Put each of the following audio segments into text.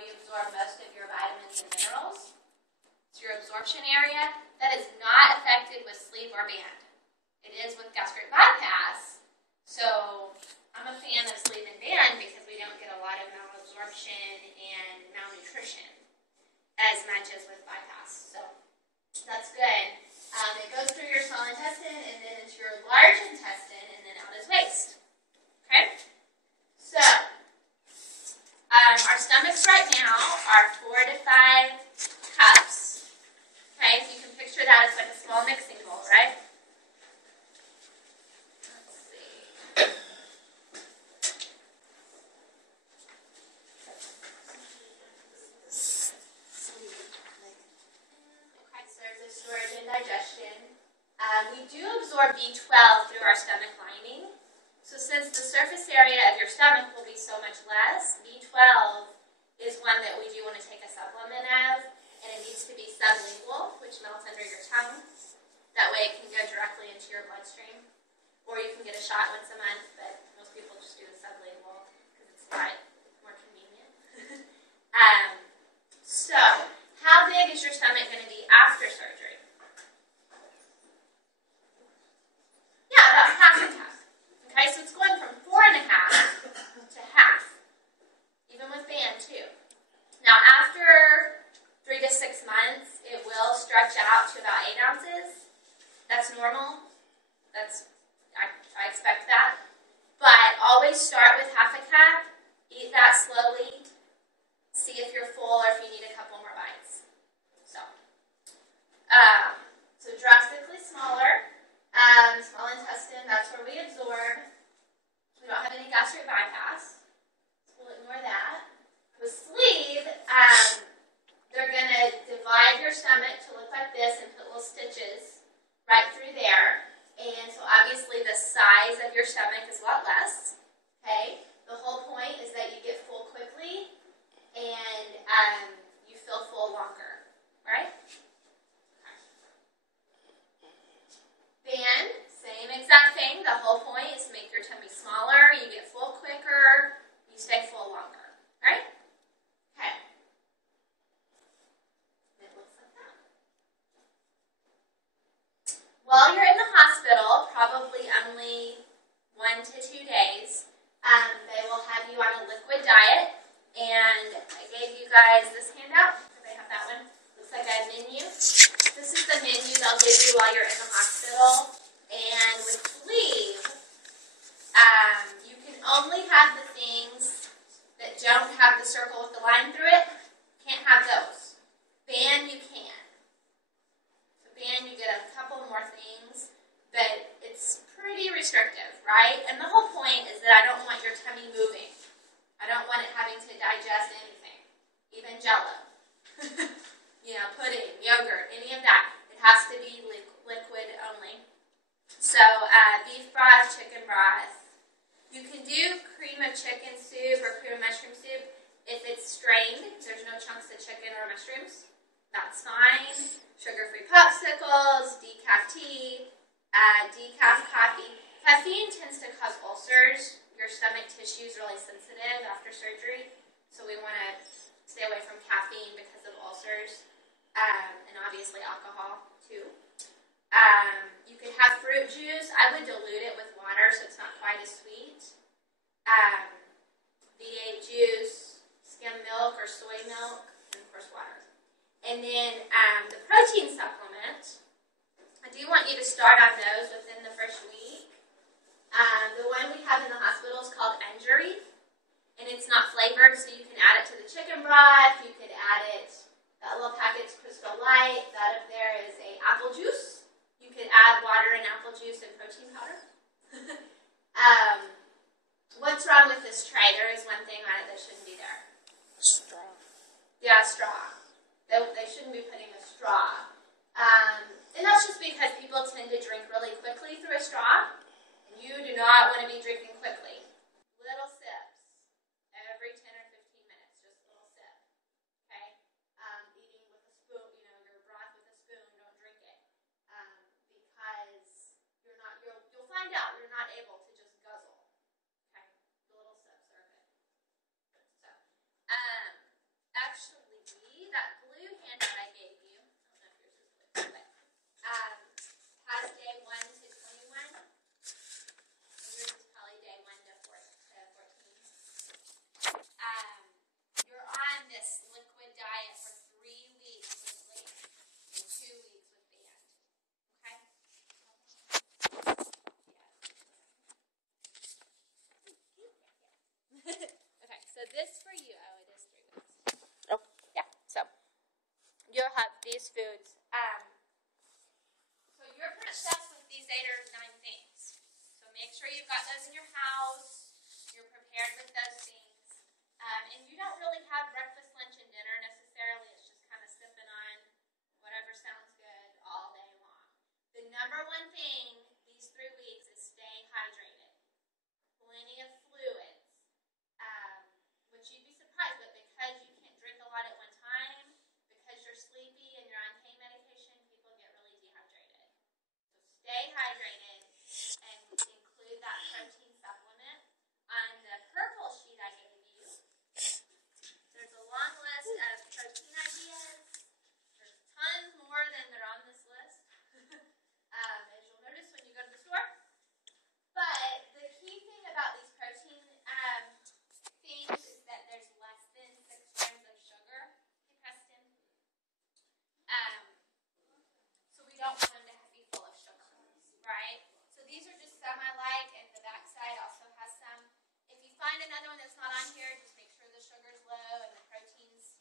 you absorb most of your vitamins and minerals. It's your absorption area. That is not affected with sleeve or band. It is with gastric bypass. So I'm a fan of sleeve and band because we don't get a lot of malabsorption and malnutrition as much as with bypass. So that's good. It goes through your small intestine and then into your large intestine and then out as waste. Okay? So, our stomachs right now are 4 to 5 cups. Okay, so you can picture that as like a small mixing bowl, right? Let's see. Okay, serves as storage and digestion. We do absorb B12 through our stomach lining. So since the surface area of your stomach will be so much less, B12 is one that we do want to take a supplement of. And it needs to be sublingual, which melts under your tongue. That way it can go directly into your bloodstream. Or you can get a shot once a month, but most people just do the sublingual because it's light, more convenient. So, how big is your stomach going to be after surgery? Yeah, about half a cup. Okay, so it's going from 4.5 to half. Even with band, too. Now, after 3 to 6 months, it will stretch out to about 8 ounces. That's normal. I expect that. But always start with half a cup. Eat that slowly. See if you're full or if you need a couple more bites. So drastically smaller. Small intestine, that's where we absorb. We don't have any gastric bypass. So we'll ignore that. With sleeve, they're going to divide your stomach to look like this and put little stitches right through there. And so obviously the size of your stomach is a lot less. Okay? The whole point is that you get full quickly and you feel full longer. Right? Band, same exact thing. The whole point is to make your tummy smaller. You get full quicker. You stay full longer. Right? Okay. While you're in the hospital, probably only 1 to 2 days, they will have you on a liquid diet. And I gave you guys this handout. Do they have that one? Looks like a menu. This is the menu they'll give you while you're in the hospital. And with sleeve, you can only have the things that don't have the circle with the line through it. Can't have those. Band, you can. Band, you get a couple more things, but it's pretty restrictive, right? And the whole point is that I don't want your tummy moving. I don't want it having to digest anything, even Jell-O. Pudding, yogurt, any of that. It has to be liquid only. So, beef broth, chicken broth. You can do cream of chicken soup or cream of mushroom soup if it's strained. There's no chunks of chicken or mushrooms. That's fine. Sugar-free popsicles, decaf tea, decaf coffee. Caffeine tends to cause ulcers. Your stomach tissue is really sensitive after surgery, so we want to stay away from caffeine because of ulcers, and obviously alcohol too. You could have fruit juice. I would dilute it with water so it's not quite as sweet. V8 juice, skim milk or soy milk, and of course water. And then the protein supplement, I do want you to start on those within the first week. The one we have in the hospital is called Injury, and it's not flavored, so you can add it to the chicken broth. You could add it, that little packet's Crystal Light. That up there is a apple juice. You could add water and apple juice and protein powder. What's wrong with this tray? There is one thing on it that shouldn't be there. Straw. Yeah, straw. They shouldn't be putting a straw. And that's just because people tend to drink really quickly through a straw. And you do not want to be drinking quickly. Little sips every 10 or 15 minutes, just a little sip. Okay? Eating with a spoon, your broth with a spoon, don't drink it. Because you'll find out you're not able to just guzzle. Okay? The little sips are good. So, these foods. So you're pretty obsessed with these 8 or 9 things. So make sure you've got those in your house. You're prepared with those things. And you don't really have breakfast, lunch, and dinner necessarily. It's just kind of sipping on whatever sounds good all day long. The number one thing these 3 weeks is stay hydrated. Plenty of fluids. Which you'd be surprised, but because you can't drink a lot at one time, because you're sleepy and you're on pain medication, people get really dehydrated. So stay hydrated and include that protein supplement. On the purple sheet I gave you, there's a long list of protein ideas. There's tons more than that are on this list, as you'll notice when you go to the store. But the key thing about these protein things is that there's less than 6 grams of sugar. Hey, Preston. So we don't want them to be full of sugar, right? So these are just some I like, and the back side also has some. If you find another one that's not on here, just make sure the sugar's low and the protein's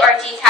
or decaf